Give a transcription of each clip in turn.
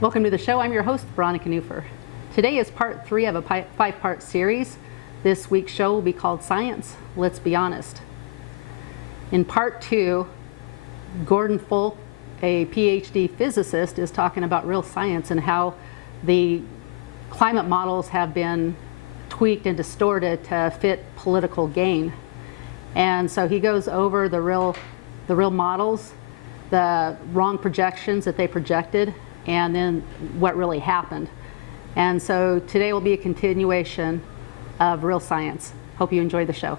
Welcome to the show. I'm your host, Veronica Newfer. Today is part 3 of a 5-part series. This week's show will be called Science, Let's Be Honest. In part 2, Gordon Fulks, a PhD physicist, is talking about real science and how the climate models have been tweaked and distorted to fit political gain. And so he goes over the real models, the wrong projections that they projected, and then what really happened. And so today will be a continuation of real science. Hope you enjoy the show.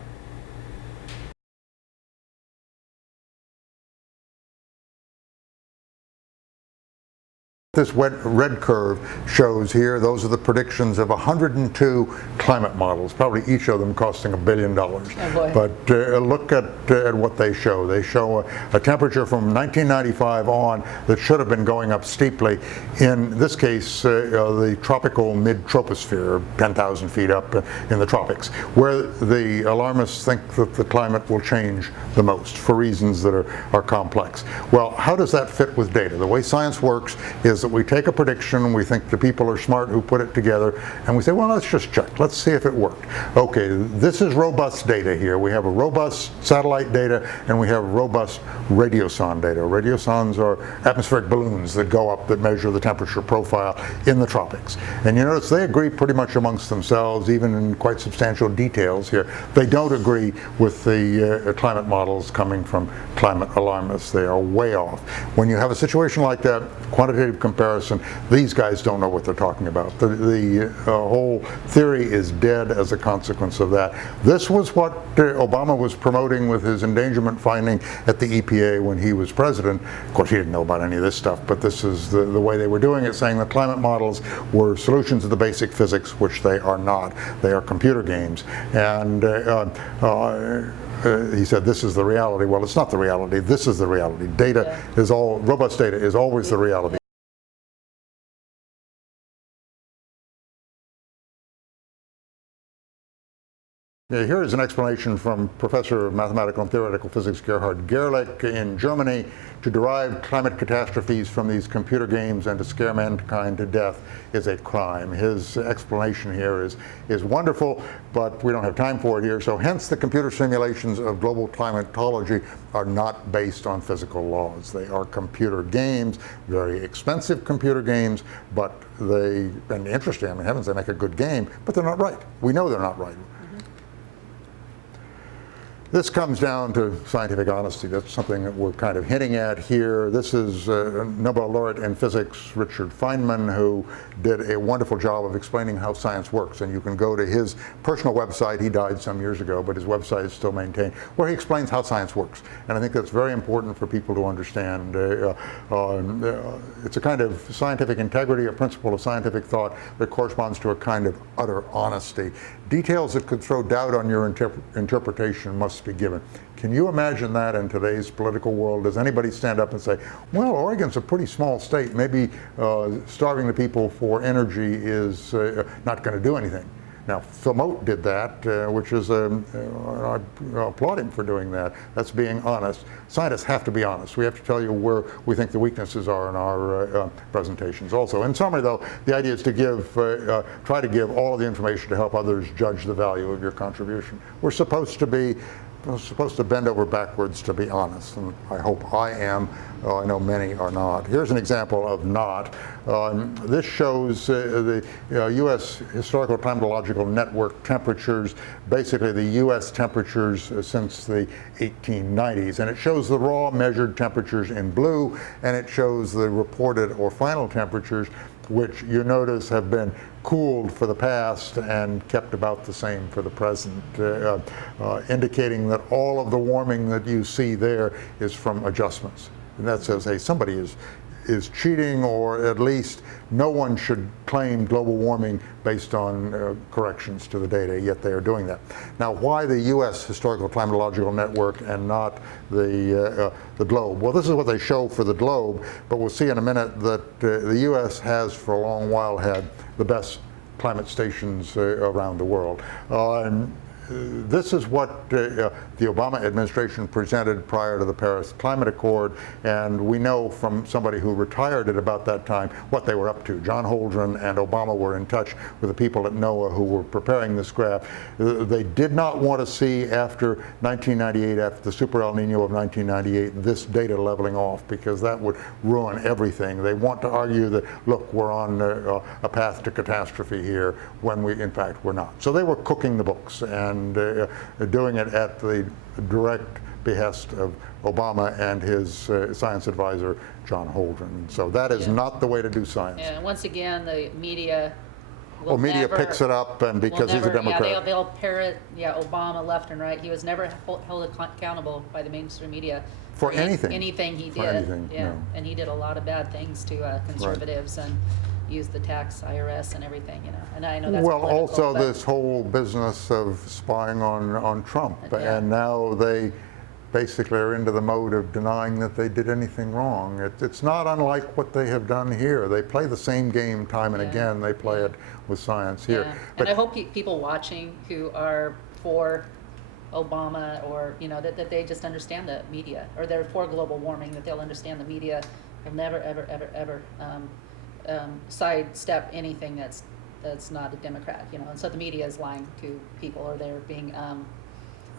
This red curve shows here, those are the predictions of 102 climate models, probably each of them costing $1 billion. Oh boy. But look at what they show. They show a temperature from 1995 on that should have been going up steeply. In this case, the tropical mid-troposphere, 10,000 feet up in the tropics, where the alarmists think that the climate will change the most for reasons that are complex. Well, how does that fit with data? The way science works is that we take a prediction, we think the people are smart who put it together, and we say, well, let's just check. Let's see if it worked. Okay, this is robust data here. We have a robust satellite data, and we have robust radiosonde data. Radiosondes are atmospheric balloons that go up that measure the temperature profile in the tropics. And you notice they agree pretty much amongst themselves, even in quite substantial details here. They don't agree with the climate models coming from climate alarmists. They are way off. When you have a situation like that, quantitative comparison, these guys don't know what they're talking about. The whole theory is dead as a consequence of that. This was what Obama was promoting with his endangerment finding at the EPA when he was president. Of course, he didn't know about any of this stuff, but this is the way they were doing it, saying the climate models were solutions to the basic physics, which they are not. They are computer games. And he said, this is the reality. Well, it's not the reality. This is the reality. Data is all, robust data is always the reality. Here is an explanation from Professor of Mathematical and Theoretical Physics Gerhard Gerlich in Germany. To derive climate catastrophes from these computer games and to scare mankind to death is a crime. His explanation here is wonderful, but we don't have time for it here. So hence the computer simulations of global climatology are not based on physical laws. They are computer games, very expensive computer games, but and interesting, I mean, heavens, they make a good game, but they're not right. We know they're not right. This comes down to scientific honesty. That's something that we're kind of hinting at here. This is Nobel Laureate in physics, Richard Feynman, who did a wonderful job of explaining how science works. And you can go to his personal website. He died some years ago, but his website is still maintained, where he explains how science works. And I think that's very important for people to understand. It's a kind of scientific integrity, a principle of scientific thought that corresponds to a kind of utter honesty. Details that could throw doubt on your interpretation must be given. Can you imagine that in today's political world? Does anybody stand up and say, well, Oregon's a pretty small state, maybe starving the people for energy is not going to do anything? Now, Phil Mote did that, which is, I applaud him for doing that. That's being honest. Scientists have to be honest. We have to tell you where we think the weaknesses are in our presentations also. In summary, though, the idea is to try to give all of the information to help others judge the value of your contribution. We're supposed to bend over backwards to be honest, and I hope I am. I know many are not. Here's an example of not. This shows the U.S. Historical Climatological Network temperatures, basically the U.S. temperatures since the 1890s. And it shows the raw measured temperatures in blue, and it shows the reported or final temperatures, which you notice have been cooled for the past and kept about the same for the present, indicating that all of the warming that you see there is from adjustments. And that says, hey, somebody is cheating, or at least no one should claim global warming based on corrections to the data, yet they are doing that. Now, why the U.S. Historical Climatological Network and not the globe? Well, this is what they show for the globe, but we'll see in a minute that the U.S. has for a long while had the best climate stations around the world. this is what the Obama administration presented prior to the Paris Climate Accord, and we know from somebody who retired at about that time what they were up to. John Holdren and Obama were in touch with the people at NOAA who were preparing this graph. They did not want to see after 1998, after the super El Nino of 1998, this data leveling off, because that would ruin everything. They want to argue that, look, we're on a path to catastrophe here, when we, in fact, we're not. So they were cooking the books and doing it at the direct behest of Obama and his science advisor, John Holdren. So that is not the way to do science. Yeah, and once again, the media will media picks it up, and because he's a Democrat. Yeah, they'll parrot Obama left and right. He was never held accountable by the mainstream media for anything. Anything he did. For anything, yeah, no. And he did a lot of bad things to conservatives and used the tax IRS and everything, you know. And I know that's also this whole business of spying on Trump, and now they basically are into the mode of denying that they did anything wrong. It's not unlike what they have done here. They play the same game time and again. They play it with science here. Yeah. And I hope people watching who are for Obama, or that they just understand the media, or they're for global warming, that they'll understand the media will never, ever, ever, ever sidestep anything that's not a Democrat, and so the media is lying to people, or they're being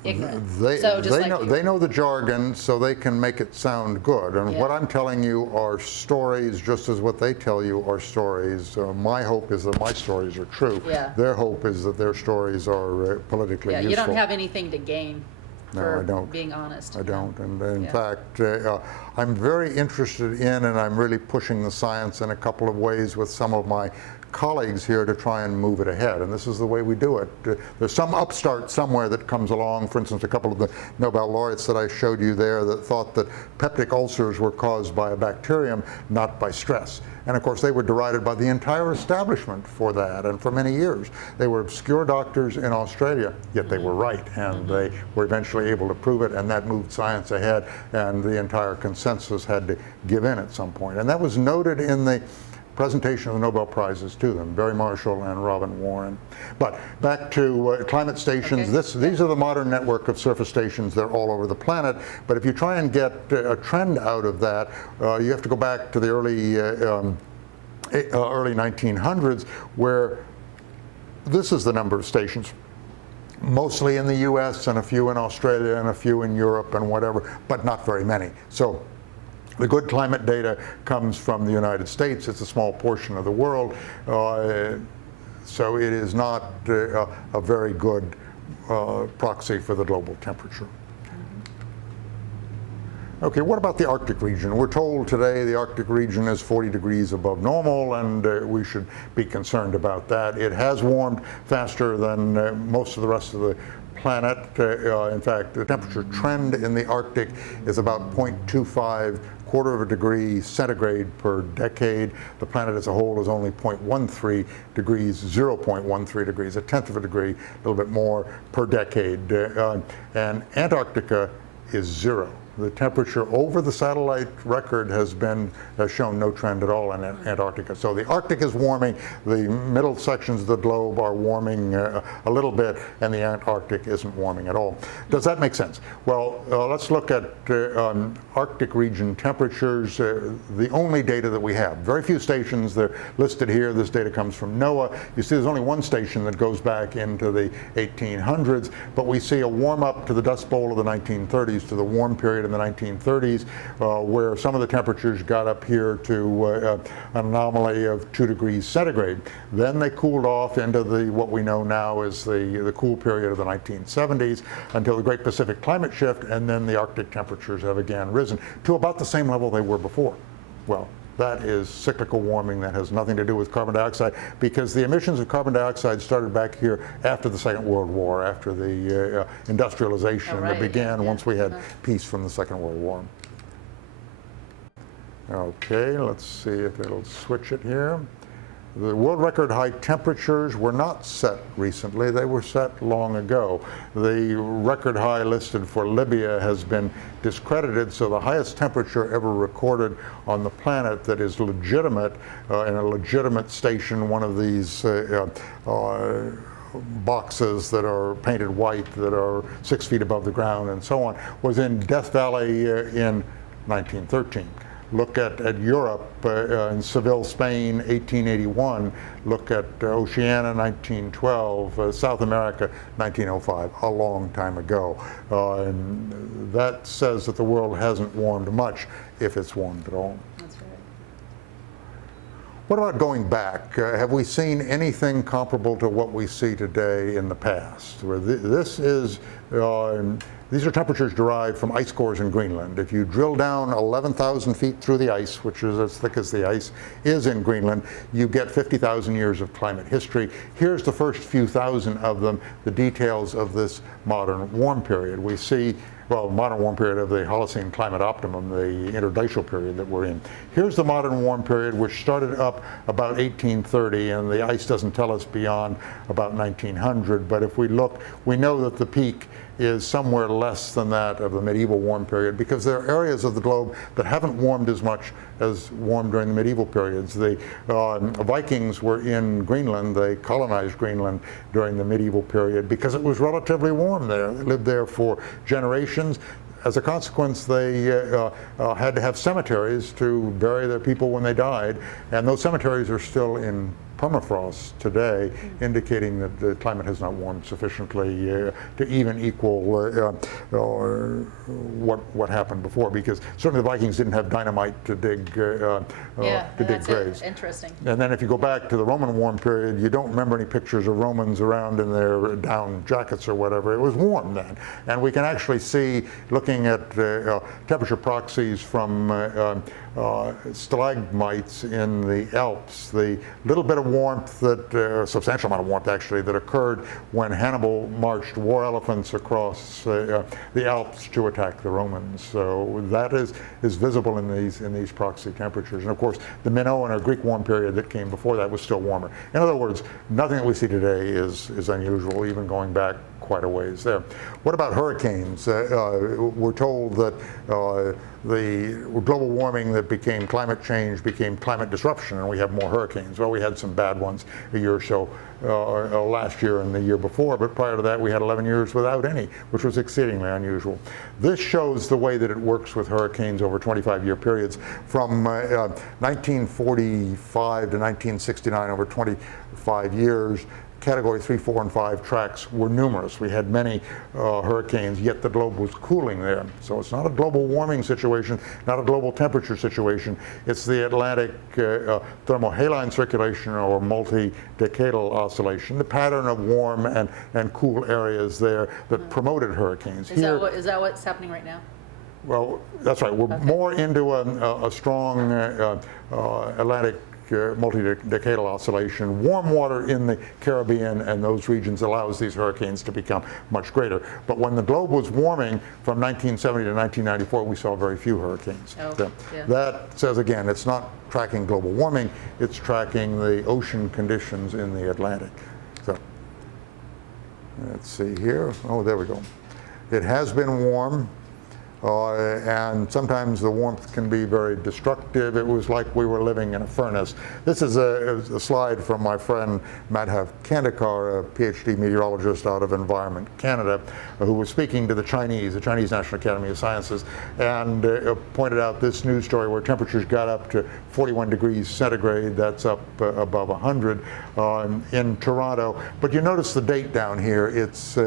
ignorant. They know the jargon, so they can make it sound good. And what I'm telling you are stories, just as what they tell you are stories. My hope is that my stories are true. Yeah. Their hope is that their stories are politically useful. You don't have anything to gain for I don't. being honest. I don't. And in fact, I'm very interested in, and I'm really pushing the science in a couple of ways with some of my colleagues here to try and move it ahead, and this is the way we do it. There's some upstart somewhere that comes along. For instance, a couple of the Nobel laureates that I showed you there that thought that peptic ulcers were caused by a bacterium, not by stress. And of course, they were derided by the entire establishment for that, and for many years. They were obscure doctors in Australia, yet they were right, and they were eventually able to prove it, and that moved science ahead, and the entire consensus had to give in at some point. And that was noted in the presentation of the Nobel Prizes to them, Barry Marshall and Robin Warren. But back to climate stations. These are the modern network of surface stations. They're all over the planet. But if you try and get a trend out of that, you have to go back to the early 1900s, where this is the number of stations. Mostly in the US, and a few in Australia, and a few in Europe, and whatever, but not very many. So the good climate data comes from the United States. It's a small portion of the world, so it is not a very good proxy for the global temperature. Okay, what about the Arctic region? We're told today the Arctic region is 40 degrees above normal, and we should be concerned about that. It has warmed faster than most of the rest of the planet. In fact, the temperature trend in the Arctic is about 0.25 quarter of a degree centigrade per decade. The planet as a whole is only 0.13 degrees, 0.13 degrees, a tenth of a degree, a little bit more per decade. And Antarctica is 0. The temperature over the satellite record has shown no trend at all in Antarctica. So the Arctic is warming, the middle sections of the globe are warming a little bit, and the Antarctic isn't warming at all. Does that make sense? Well, let's look at Arctic region temperatures. The only data that we have, very few stations, they're listed here. This data comes from NOAA. You see there's only one station that goes back into the 1800s, but we see a warm up to the Dust Bowl of the 1930s, to the warm period in the 1930s, where some of the temperatures got up here to an anomaly of 2 degrees centigrade. Then they cooled off into what we know now is the cool period of the 1970s, until the Great Pacific Climate Shift, and then the Arctic temperatures have again risen to about the same level they were before. Well, that is cyclical warming. That has nothing to do with carbon dioxide, because the emissions of carbon dioxide started back here after the Second World War, after the industrialization that began once we had peace from the Second World War. Okay, let's see if it'll switch it here. The world record high temperatures were not set recently. They were set long ago. The record high listed for Libya has been discredited, so the highest temperature ever recorded on the planet that is legitimate, in a legitimate station, one of these boxes that are painted white that are 6 feet above the ground and so on, was in Death Valley in 1913. Look at Europe in Seville, Spain, 1881. Look at Oceania, 1912. South America, 1905, a long time ago. And that says that the world hasn't warmed much, if it's warmed at all. That's right. What about going back? Have we seen anything comparable to what we see today in the past? Where these are temperatures derived from ice cores in Greenland. If you drill down 11,000 feet through the ice, which is as thick as the ice is in Greenland, you get 50,000 years of climate history. Here's the first few thousand of them, the details of this modern warm period. We see, well, modern warm period of the Holocene climate optimum, the interglacial period that we're in. Here's the modern warm period, which started up about 1830, and the ice doesn't tell us beyond about 1900. But if we look, we know that the peak is somewhere less than that of the medieval warm period, because there are areas of the globe that haven't warmed as much as warmed during the medieval periods. The Vikings were in Greenland. They colonized Greenland during the medieval period because it was relatively warm there. They lived there for generations. As a consequence, they had to have cemeteries to bury their people when they died, and those cemeteries are still in permafrost today, indicating that the climate has not warmed sufficiently to even equal what happened before. Because certainly the Vikings didn't have dynamite to dig graves. Interesting. And then if you go back to the Roman warm period, you don't remember any pictures of Romans around in their down jackets or whatever. It was warm then, and we can actually see, looking at temperature proxies from stalagmites in the Alps, the little bit of warmth that, substantial amount of warmth actually, that occurred when Hannibal marched war elephants across the Alps to attack the Romans. So that is visible in these proxy temperatures. And of course, the Minoan or Greek warm period that came before that was still warmer. In other words, nothing that we see today is unusual, even going back quite a ways there. What about hurricanes? We're told that the global warming that became climate change became climate disruption, and we have more hurricanes. Well, we had some bad ones a year or so last year and the year before, but prior to that we had 11 years without any, which was exceedingly unusual. This shows the way that it works with hurricanes over 25-year periods. From 1945 to 1969, over 25 years, Category 3, 4, and 5 tracks were numerous. We had many hurricanes, yet the globe was cooling there. So it's not a global warming situation, not a global temperature situation. It's the Atlantic thermohaline circulation, or multi-decadal oscillation, the pattern of warm and cool areas there that promoted hurricanes. Is that what's happening right now? Well, that's right. We're more into a strong Atlantic multi-decadal oscillation. Warm water in the Caribbean and those regions allows these hurricanes to become much greater. But when the globe was warming from 1970 to 1994, we saw very few hurricanes. That says, again, it's not tracking global warming, it's tracking the ocean conditions in the Atlantic. So let's see here. Oh, there we go. It has been warm. And sometimes the warmth can be very destructive. It was like we were living in a furnace. This is a slide from my friend Madhav Kandekar, a PhD meteorologist out of Environment Canada, who was speaking to the Chinese National Academy of Sciences, and pointed out this news story where temperatures got up to 41 degrees centigrade. That's up above 100 in Toronto. But you notice the date down here. It's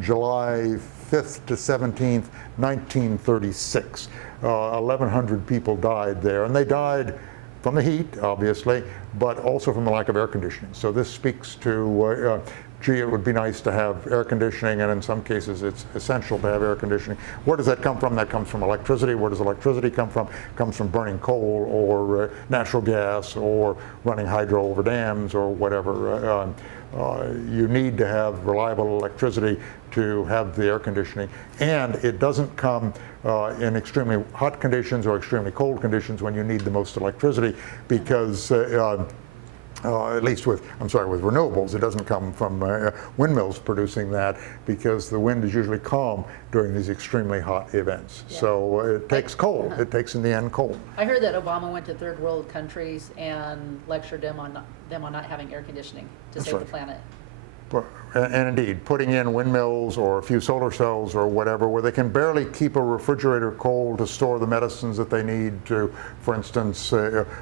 July 5th to 17th, 1936. 1,100 people died there, and they died from the heat, obviously, but also from the lack of air conditioning. So this speaks to, gee, it would be nice to have air conditioning, and in some cases it's essential to have air conditioning. Where does that come from? That comes from electricity. Where does electricity come from? It comes from burning coal or natural gas or running hydro over dams or whatever. You need to have reliable electricity to have the air conditioning, and it doesn't come in extremely hot conditions or extremely cold conditions when you need the most electricity, because at least with renewables, it doesn't come from windmills producing that, because the wind is usually calm during these extremely hot events. Yeah. So it takes coal. It takes, in the end, coal. I heard that Obama went to third world countries and lectured them on not having air conditioning to save the planet. and indeed, putting in windmills or a few solar cells or whatever, where they can barely keep a refrigerator cold to store the medicines that they need to, for instance,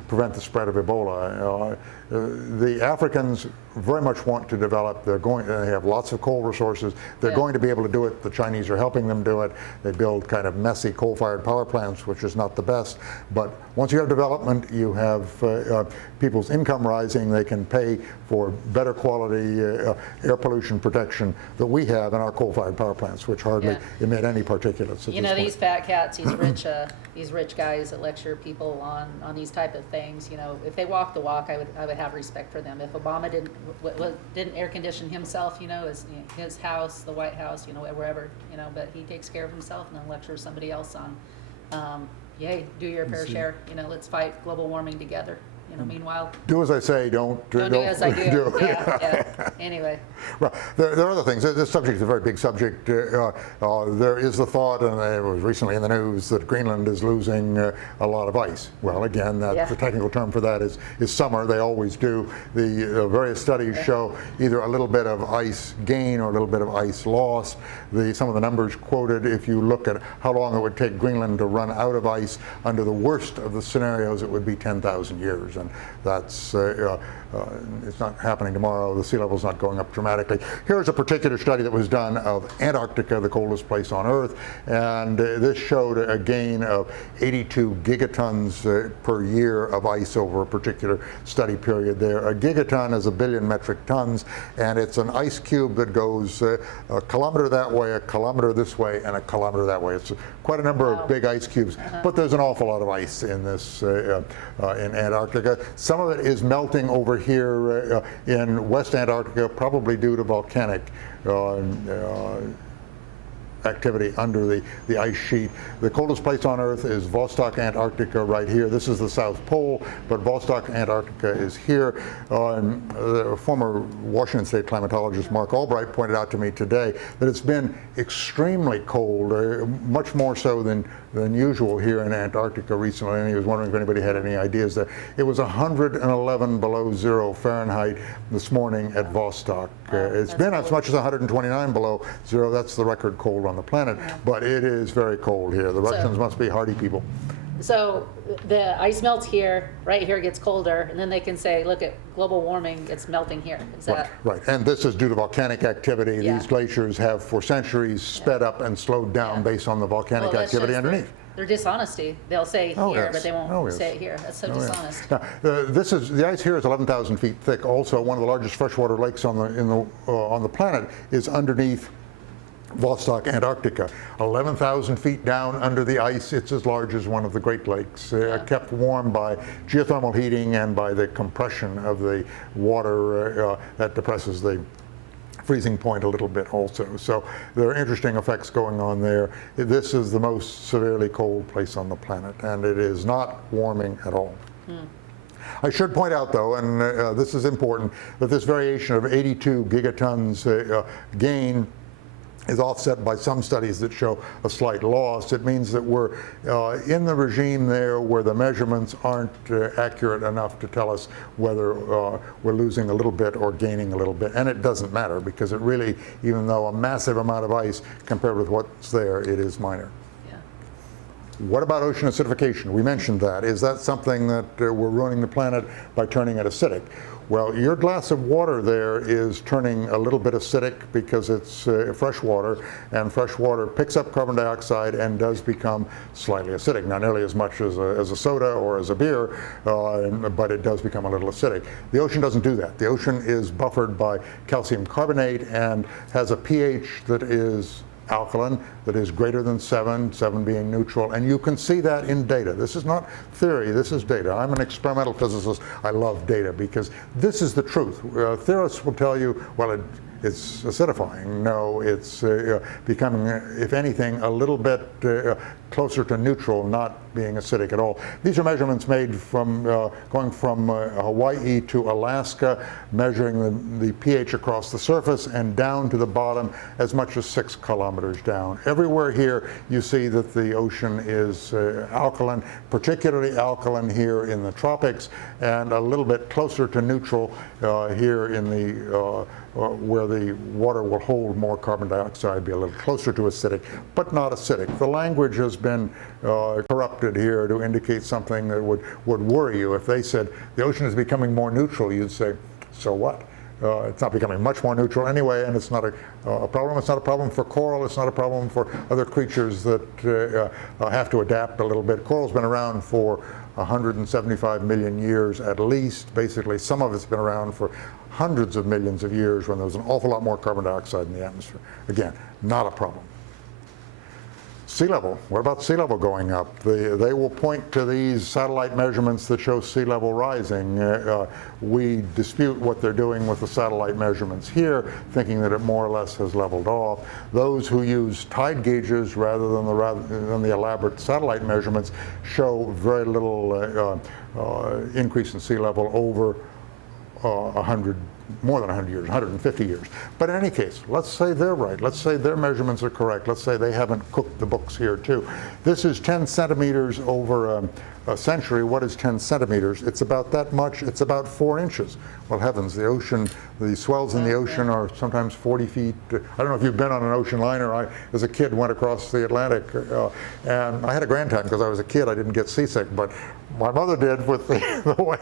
prevent the spread of Ebola. The Africans very much want to develop. They have lots of coal resources. They're going to be able to do it. The Chinese are helping them do it. They build kind of messy coal-fired power plants, which is not the best. But once you have development, you have people's income rising. They can pay for better quality air pollution protection that we have in our coal-fired power plants, which hardly emit any particulates. You know, these fat cats, these rich guys that lecture people on these type of things. You know, if they walk the walk, I would have respect for them. If Obama didn't air condition himself, you know, his house, the White House, you know, wherever, you know, but he takes care of himself and then lectures somebody else on, yay, do your fair share. You know, let's fight global warming together. You know, meanwhile, do as I say, don't do as I do. Yeah. Anyway. Well, there are other things. This subject is a very big subject. There is the thought, and it was recently in the news, that Greenland is losing a lot of ice. Well, again, the technical term for that is summer. They always do. The various studies show either a little bit of ice gain or a little bit of ice loss. Some of the numbers quoted, if you look at how long it would take Greenland to run out of ice, under the worst of the scenarios, it would be 10,000 years. And that's it's not happening tomorrow. The sea level's not going up dramatically. Here's a particular study that was done of Antarctica, the coldest place on Earth, and this showed a gain of 82 gigatons per year of ice over a particular study period there. A gigaton is 1 billion metric tons, and it's an ice cube that goes a kilometer that way, a kilometer this way, and a kilometer that way. It's quite a number of big ice cubes, but there's an awful lot of ice in this in Antarctica. Some of it is melting over here in West Antarctica, probably due to volcanic activity under the ice sheet. The coldest place on Earth is Vostok, Antarctica, right here. This is the South Pole, but Vostok, Antarctica is here. The former Washington State climatologist Mark Albright pointed out to me today that it's been extremely cold, much more so than usual here in Antarctica recently, and he was wondering if anybody had any ideas there. It was 111 below zero Fahrenheit this morning at Vostok. It's been as much as 129 below zero. That's the record cold on the planet, but it is very cold here. The Russians must be hardy people. So the ice melts here, right here gets colder, and then they can say, look at global warming, it's melting here. Is that right? And this is due to volcanic activity. These glaciers have for centuries sped up and slowed down based on the volcanic activity underneath. Their dishonesty. They'll say here, but they won't say it here. That's so dishonest. Now, the ice here is 11,000 feet thick. Also, one of the largest freshwater lakes on the planet is underneath Vostok, Antarctica. 11,000 feet down under the ice, it's as large as one of the Great Lakes, kept warm by geothermal heating and by the compression of the water that depresses the freezing point a little bit also. So there are interesting effects going on there. This is the most severely cold place on the planet, and it is not warming at all. I should point out, though, and this is important, that this variation of 82 gigatons gain is offset by some studies that show a slight loss. It means that we're in the regime there where the measurements aren't accurate enough to tell us whether we're losing a little bit or gaining a little bit. And it doesn't matter, because it really, even though a massive amount of ice compared with what's there, it is minor. What about ocean acidification? We mentioned that. Is that something that we're ruining the planet by turning it acidic? Well, your glass of water there is turning a little bit acidic because it's fresh water, and fresh water picks up carbon dioxide and does become slightly acidic. Not nearly as much as a soda or as a beer, but it does become a little acidic. The ocean doesn't do that. The ocean is buffered by calcium carbonate and has a pH that is alkaline, that is greater than 7 being neutral, and you can see that in data. This is not theory, this is data. I'm an experimental physicist. I love data because this is the truth. Theorists will tell you, well, it's acidifying. No, it's becoming, if anything, a little bit closer to neutral, not being acidic at all. These are measurements made from going from Hawaii to Alaska, measuring the pH across the surface and down to the bottom as much as 6 kilometers down. Everywhere here you see that the ocean is alkaline, particularly alkaline here in the tropics, and a little bit closer to neutral here in the where the water will hold more carbon dioxide, be a little closer to acidic, but not acidic. The language has been corrupted here to indicate something that would worry you. If they said the ocean is becoming more neutral, you'd say, so what? It's not becoming much more neutral anyway, and it's not a problem. It's not a problem for coral. It's not a problem for other creatures that have to adapt a little bit. Coral's been around for 175 million years at least. Basically, some of it's been around for hundreds of millions of years when there was an awful lot more carbon dioxide in the atmosphere. Again, not a problem. Sea level. What about sea level going up? They will point to these satellite measurements that show sea level rising. We dispute what they're doing with the satellite measurements here, thinking that it more or less has leveled off. Those who use tide gauges rather than the elaborate satellite measurements show very little increase in sea level over more than 100 years, 150 years. But in any case, let's say they're right. Let's say their measurements are correct. Let's say they haven't cooked the books here too. This is 10 centimeters over a century. What is 10 centimeters? It's about that much. It's about 4 inches. Well, heavens, the ocean, the swells in the ocean are sometimes 40 feet. I don't know if you've been on an ocean liner. I, as a kid, went across the Atlantic, and I had a grand time because I was a kid. I didn't get seasick, but my mother did with the way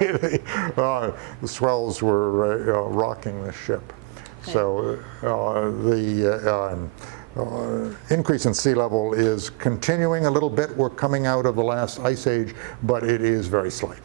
the swells were rocking the ship. Okay. So the increase in sea level is continuing a little bit. We're coming out of the last ice age, but it is very slight.